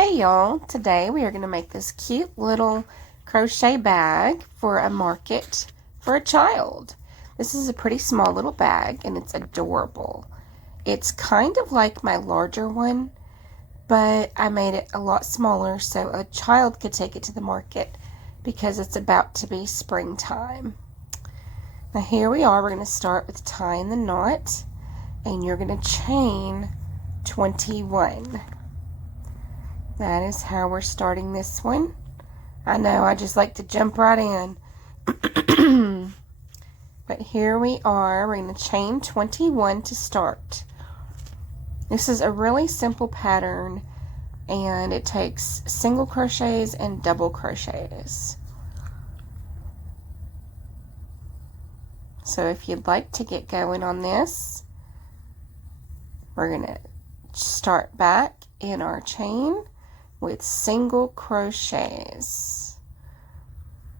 Hey y'all, today we are going to make this cute little crochet bag for a market for a child. This is a pretty small little bag and it's adorable. It's kind of like my larger one, but I made it a lot smaller so a child could take it to the market because it's about to be springtime. Now here we are, we're going to start with tying the knot and you're going to chain 21. That is how we're starting this one. I know, I just like to jump right in. But here we are. We're going to chain 21 to start. This is a really simple pattern, and it takes single crochets and double crochets. So if you'd like to get going on this, we're going to start back in our chain with single crochets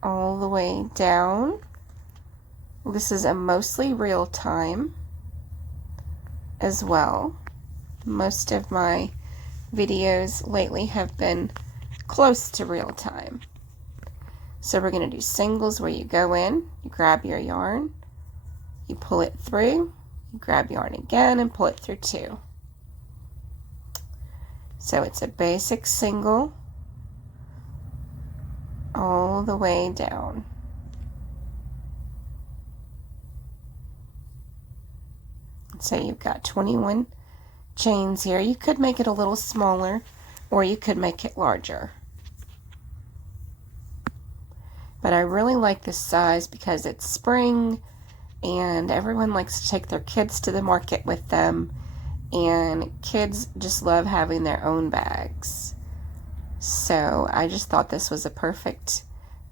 all the way down. This is a mostly real time as well. Most of my videos lately have been close to real time. So we're going to do singles where you go in, you grab your yarn, you pull it through, you grab yarn again and pull it through two. So it's a basic single all the way down. So you've got 21 chains here. You could make it a little smaller or you could make it larger. But I really like this size because it's spring and everyone likes to take their kids to the market with them. And kids just love having their own bags. So I just thought this was a perfect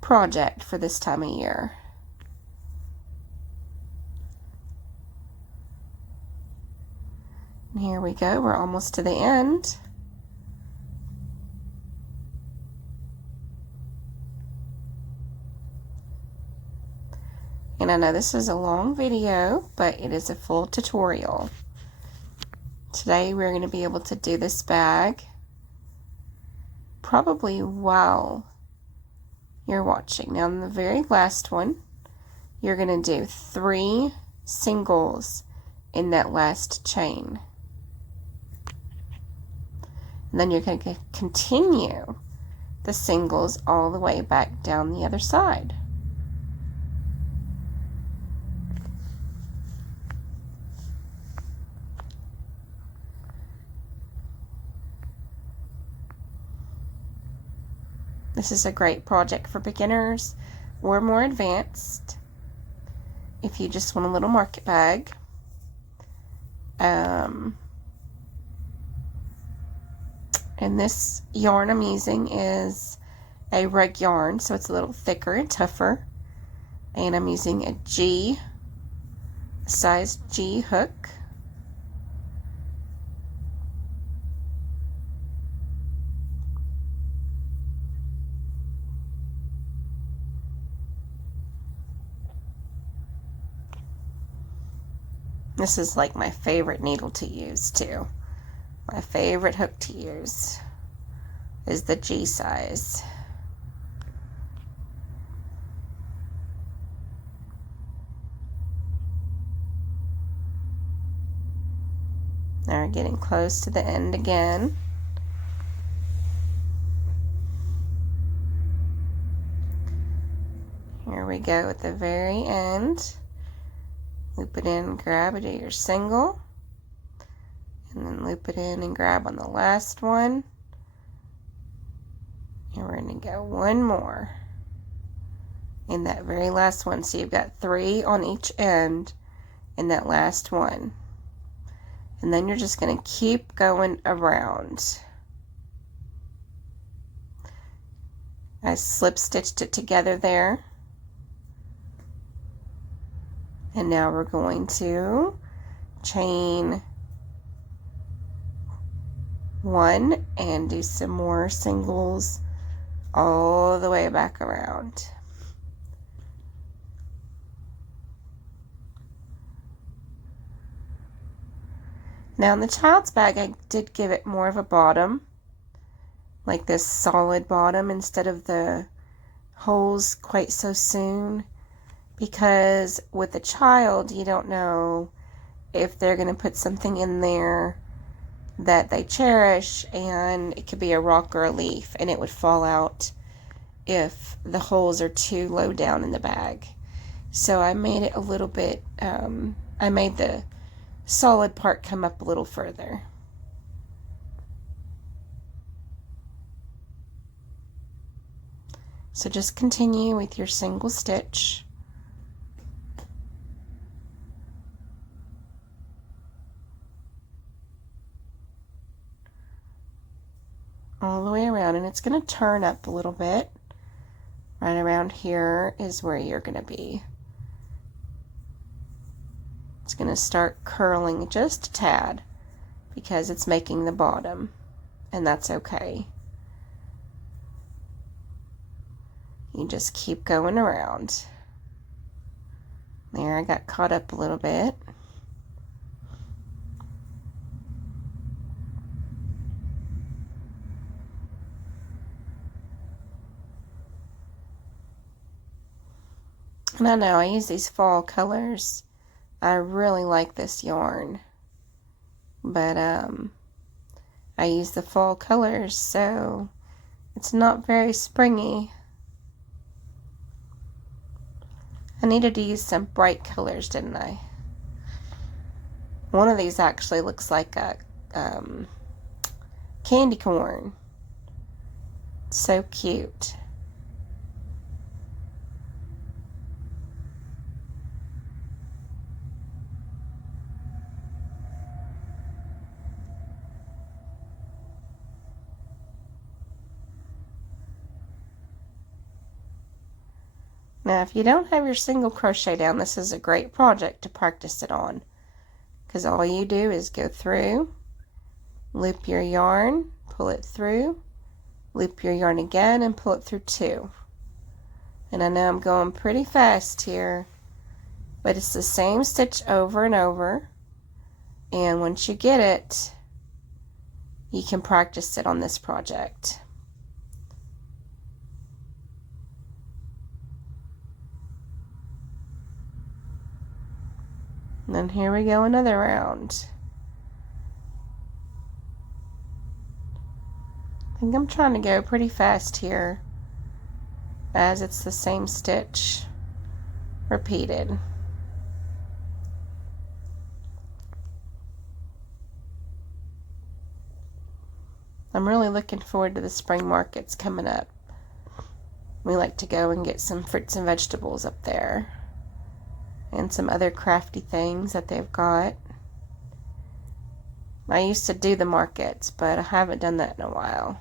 project for this time of year. And here we go, we're almost to the end. And I know this is a long video, but it is a full tutorial. Today we're going to be able to do this bag probably while you're watching. Now in the very last one, you're going to do 3 singles in that last chain. And then you're going to continue the singles all the way back down the other side. This is a great project for beginners or more advanced if you just want a little market bag. And this yarn I'm using is a rug yarn, so it's a little thicker and tougher. And I'm using a size G hook. This is like my favorite needle to use too. My favorite hook to use is the G size. Now we're getting close to the end again. Here we go at the very end. Loop it in, grab it, do your single, and then loop it in and grab on the last one. And we're going to go one more in that very last one. So you've got 3 on each end in that last one. And then you're just going to keep going around. I slip stitched it together there. And now we're going to chain 1 and do some more singles all the way back around. Now in the child's bag, I did give it more of a bottom like this solid bottom instead of the holes quite so soon, because with a child you don't know if they're going to put something in there that they cherish, and it could be a rock or a leaf and it would fall out if the holes are too low down in the bag. So I made it a little bit, I made the solid part come up a little further. So just continue with your single stitch. All the way around, and it's going to turn up a little bit. Right around here is where you're going to be. It's going to start curling just a tad because it's making the bottom, and that's okay. You just keep going around. There, I got caught up a little bit. And I know I use these fall colors. I really like this yarn, but I use the fall colors, so it's not very springy. I needed to use some bright colors, didn't I? One of these actually looks like a candy corn. So cute. Now, if you don't have your single crochet down, this is a great project to practice it on, because all you do is go through, loop your yarn, pull it through, loop your yarn again, and pull it through two. And I know I'm going pretty fast here, but it's the same stitch over and over, and once you get it, you can practice it on this project. And then here we go, another round. I think I'm trying to go pretty fast here, as it's the same stitch repeated. I'm really looking forward to the spring markets coming up. We like to go and get some fruits and vegetables up there, and some other crafty things that they've got. I used to do the markets, but I haven't done that in a while.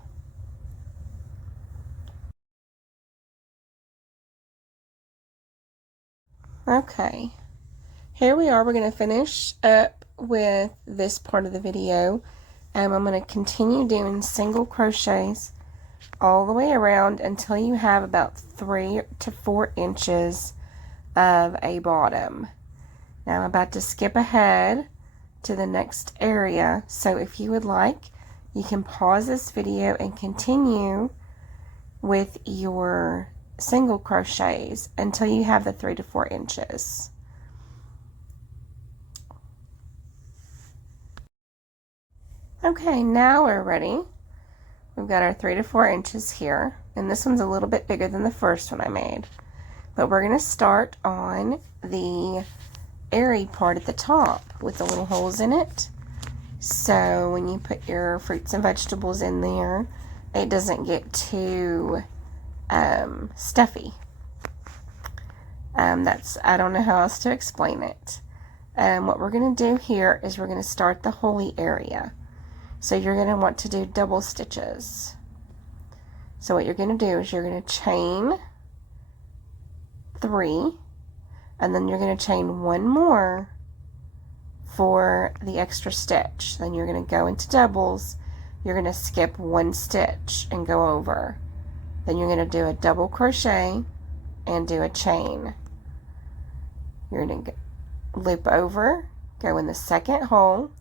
Okay, here we are. We're going to finish up with this part of the video. I'm going to continue doing single crochets all the way around until you have about 3 to 4 inches of a bottom. Now I'm about to skip ahead to the next area, so if you would like, you can pause this video and continue with your single crochets until you have the 3 to 4 inches. Okay, now we're ready. We've got our 3 to 4 inches here, and this one's a little bit bigger than the first one I made. But we're going to start on the airy part at the top with the little holes in it. So when you put your fruits and vegetables in there, it doesn't get too stuffy. I don't know how else to explain it. What we're going to do here is we're going to start the holey area. So you're going to want to do double stitches. So what you're going to do is you're going to chain 3, and then you're going to chain 1 more for the extra stitch. Then you're going to go into doubles. You're going to skip 1 stitch and go over. Then you're going to do a double crochet and do a chain. You're going to loop over, go in the second hole,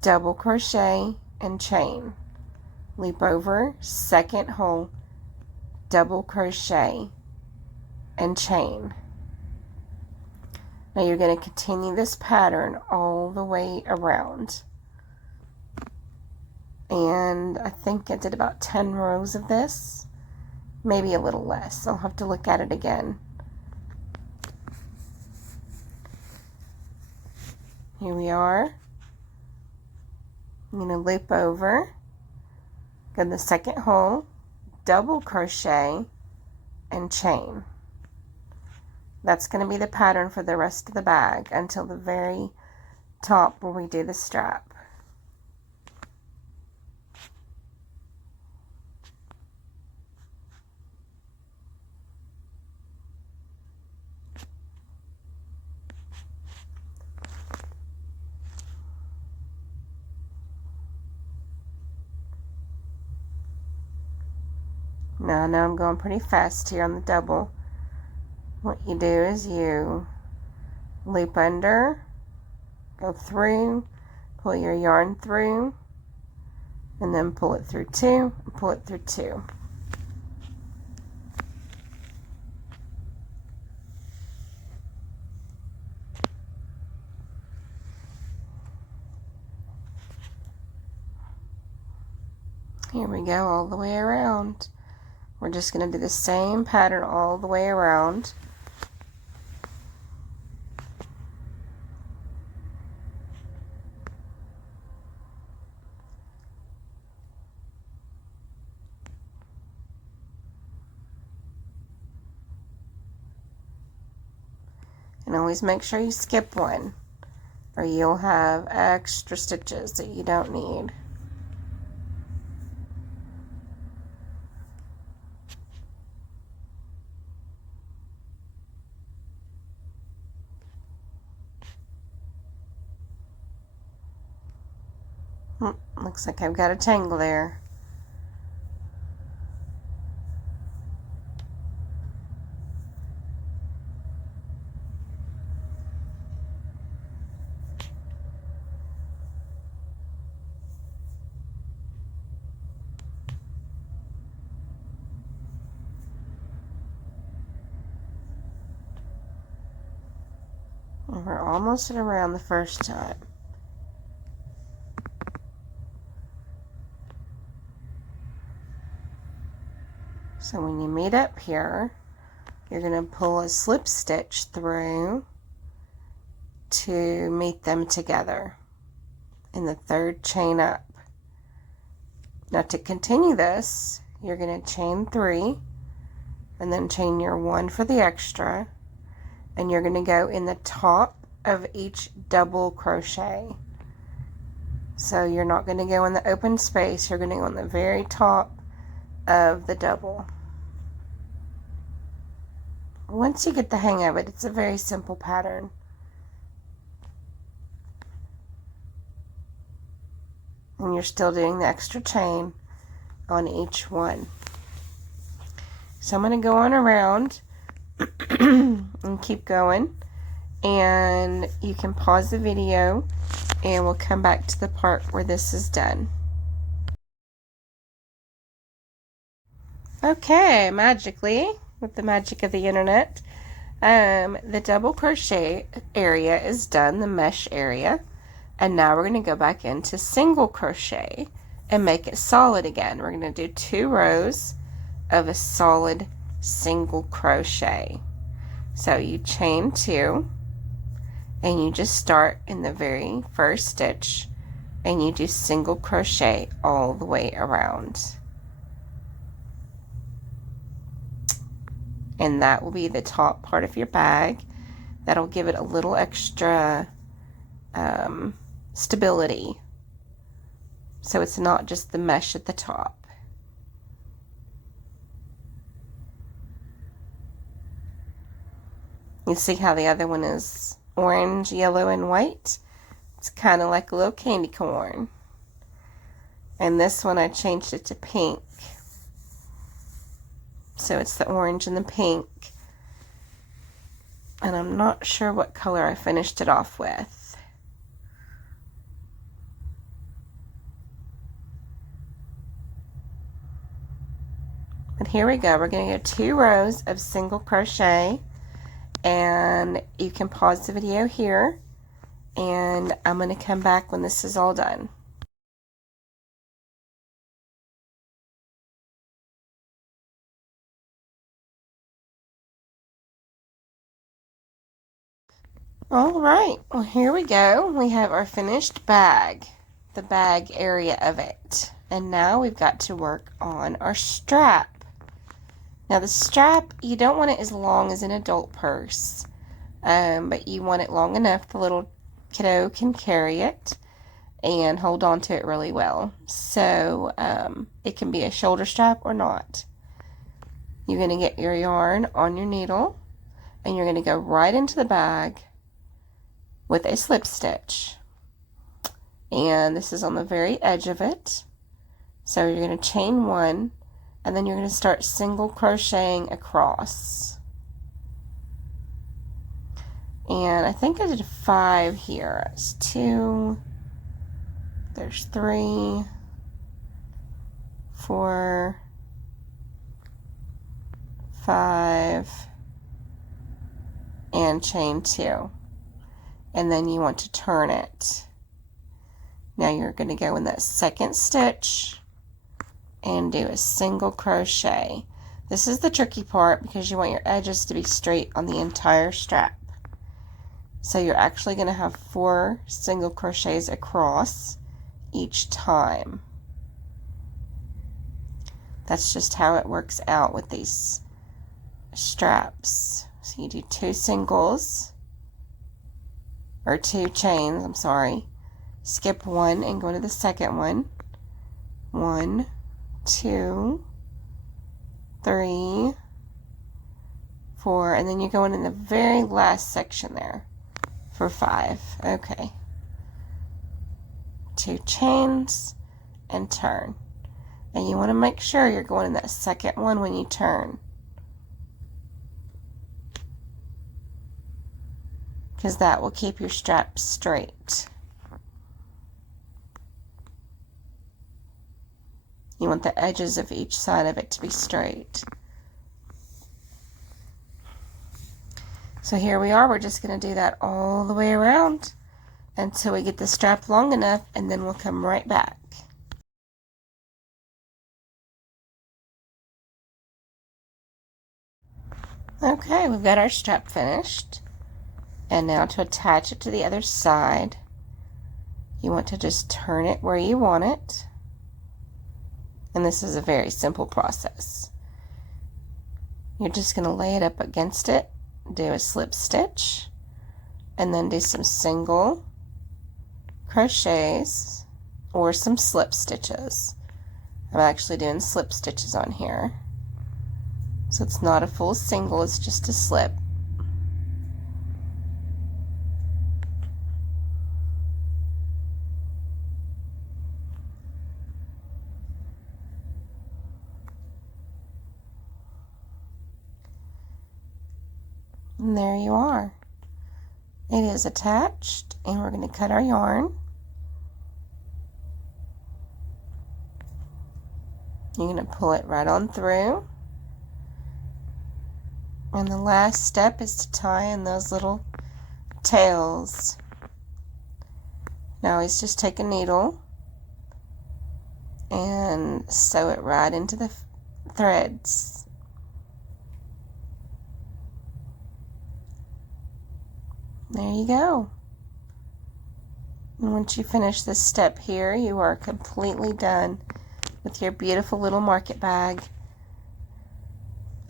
double crochet and chain. loop over, second hole, double crochet, and chain. Now you're going to continue this pattern all the way around. And I think I did about 10 rows of this, maybe a little less. I'll have to look at it again. Here we are. I'm going to loop over, go to the second hole, double crochet, and chain. That's going to be the pattern for the rest of the bag until the very top where we do the strap. Now I know I'm going pretty fast here on the double. What you do is you loop under, go through, pull your yarn through, and then pull it through two, and pull it through two. Here we go, all the way around. We're just going to do the same pattern all the way around. And always make sure you skip one, or you'll have extra stitches that you don't need. Looks like I've got a tangle there. And we're almost at around the first time. So when you meet up here, you're going to pull a slip stitch through to meet them together in the third chain up. Now to continue this, you're going to chain 3 and then chain your 1 for the extra, and you're going to go in the top of each double crochet. So you're not going to go in the open space, you're going to go on the very top of the double. Once you get the hang of it, it's a very simple pattern. And you're still doing the extra chain on each one. So I'm going to go on around and keep going, and you can pause the video and we'll come back to the part where this is done. Okay, magically, with the magic of the internet, the double crochet area is done, the mesh area, and now we're going to go back into single crochet and make it solid again. We're going to do 2 rows of a solid single crochet. So you chain 2 and you just start in the very first stitch and you do single crochet all the way around. And that will be the top part of your bag. That'll give it a little extra stability, so it's not just the mesh at the top. You see how the other one is orange, yellow, and white? It's kind of like a little candy corn. And this one I changed it to pink. So it's the orange and the pink. And I'm not sure what color I finished it off with. And here we go. We're going to go 2 rows of single crochet, and you can pause the video here, and I'm going to come back when this is all done. All right, well, here we go. We have our finished bag, the bag area of it. And now we've got to work on our strap. Now the strap, you don't want it as long as an adult purse, but you want it long enough the little kiddo can carry it and hold on to it really well. So it can be a shoulder strap or not. You're going to get your yarn on your needle, and you're going to go right into the bag with a slip stitch, and this is on the very edge of it. So you're going to chain 1, and then you're going to start single crocheting across. And I think I did 5 here. It's 2, there's 3, 4, 5, and chain 2. And then you want to turn it. Now you're going to go in that second stitch and do a single crochet. This is the tricky part because you want your edges to be straight on the entire strap. So you're actually going to have 4 single crochets across each time. That's just how it works out with these straps. So you do 2 singles, or 2 chains, I'm sorry. Skip 1 and go to the second one. 1, 2, 3, 4, and then you're going in the very last section there for 5. Okay. 2 chains and turn. And you want to make sure you're going in that second one when you turn, because that will keep your strap straight. You want the edges of each side of it to be straight. So here we are. We're just going to do that all the way around until we get the strap long enough, and then we'll come right back. Okay, we've got our strap finished. And now to attach it to the other side, you want to just turn it where you want it. And this is a very simple process. You're just going to lay it up against it, do a slip stitch, and then do some single crochets or some slip stitches. I'm actually doing slip stitches on here. So it's not a full single, it's just a slip. And there you are. It is attached, and we're going to cut our yarn. You're going to pull it right on through. And the last step is to tie in those little tails. Now always just take a needle and sew it right into the threads. There you go. And once you finish this step here, you are completely done with your beautiful little market bag.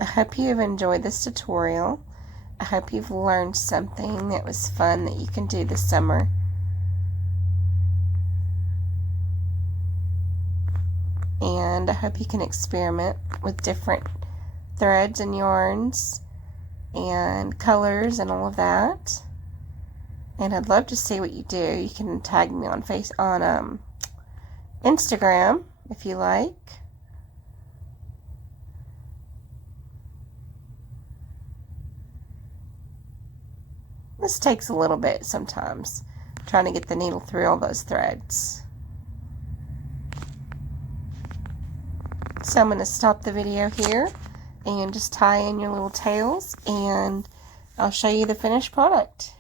I hope you have enjoyed this tutorial. I hope you've learned something that was fun that you can do this summer. And I hope you can experiment with different threads and yarns and colors and all of that. And I'd love to see what you do. You can tag me on Instagram if you like. This takes a little bit sometimes, trying to get the needle through all those threads. So I'm going to stop the video here and just tie in your little tails, and I'll show you the finished product.